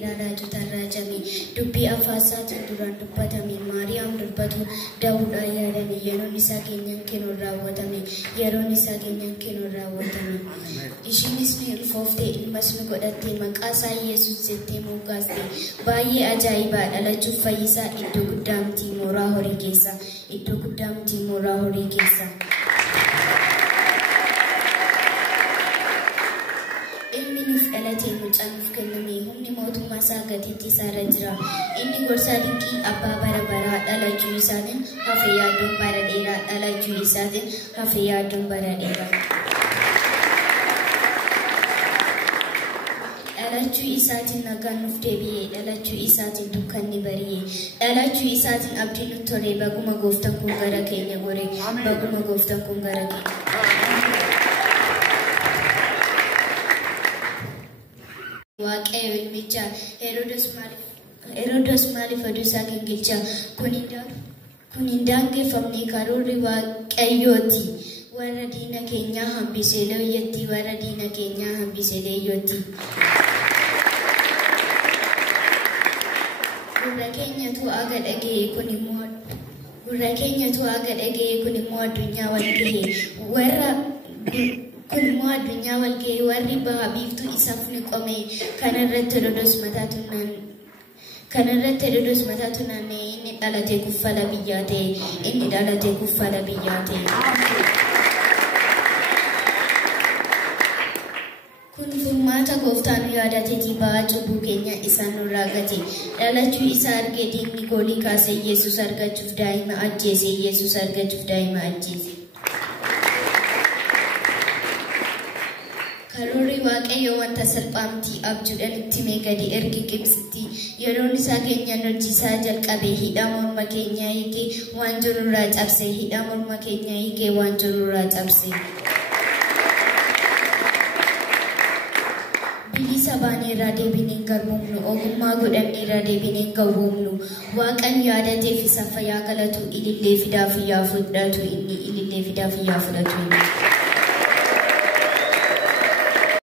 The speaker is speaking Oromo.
Raaju tarraajame dubbii afaansaatiin duraan dubbatame Maariyaam dubbatu Daawudhaan yaadame yeroon isaa keenyan kennuun raawwatame yeroon isaa keenyan kennuun raawwatame ishiinis ni ulfooftee ilmas nu godhattee maqaa isaa Yesuus jettee moggaaste baay'ee ajaa'ibaa dhalachuuf fayyisaa iddoo guddaa miti mooraa horii keessa iddoo guddaa miti mooraa horii keessa. Dhalatee mucaanuuf kenname humni mootummaa isaa gatiitti isaarra jira. Inni gorsaa dinqii abbaa bara baraa dhalachuu isaatiin hafee yaaddoon bara dheeraa dhalachuu isaatiin hafee yaaddoon bara dheeraa. Dhalachuu isaatiin nagaan nuuf deebi'ee dhalachuu isaatiin dukkanni bari'ee dhalachuu isaatiin abdii nutti tole baguma gooftaan kun gara keenya gore baguma gooftaan kun gara keenya. Waaqayyo ilmicha Herodos maaliif oduu isaa gingilcha kun hin daangeffamne karoorri Waaqayyooti warra diina keenyaa hambisee looyyatti warra diina keenyaa hambisee leeyyotti. Gurra keenyatu aga dhaga'e kun immoo addunyaa wal ga'e warra kun immoo addunyaa wal ga'e warri baha biiftuu isaaf ni qome kanarratti Herodos mataatu naanna'e inni dhalatee kuffala biyyaa ta'e kun furmaata gooftaan yaadateetii ba'aa cubbuu keenya isaan nurraa gate dhalachuu isaa argee diinni goolii kaasee Yesuus argachuuf daa'ima ajjeese. Karoorri Waaqayyoo wanta salphaa miti abjuudhaan itti mee gadi ergi Gibsitti yeroon isaa keenyan hojjisaa jalqabe hidhaa morma keenyaa hiikee waan jirurraa cabse hidhaa morma keenyaa hiikee waan jirurraa cabse. Bilisa baanee deebinee garboomnu ogummaa godhanneerraa deebinee gawwoomnu Waaqan yaadateef isa fayyaa galatu ilillee fidaa fiyyaa fudhatu inni ilillee fidaa fiyyaa fudhatu.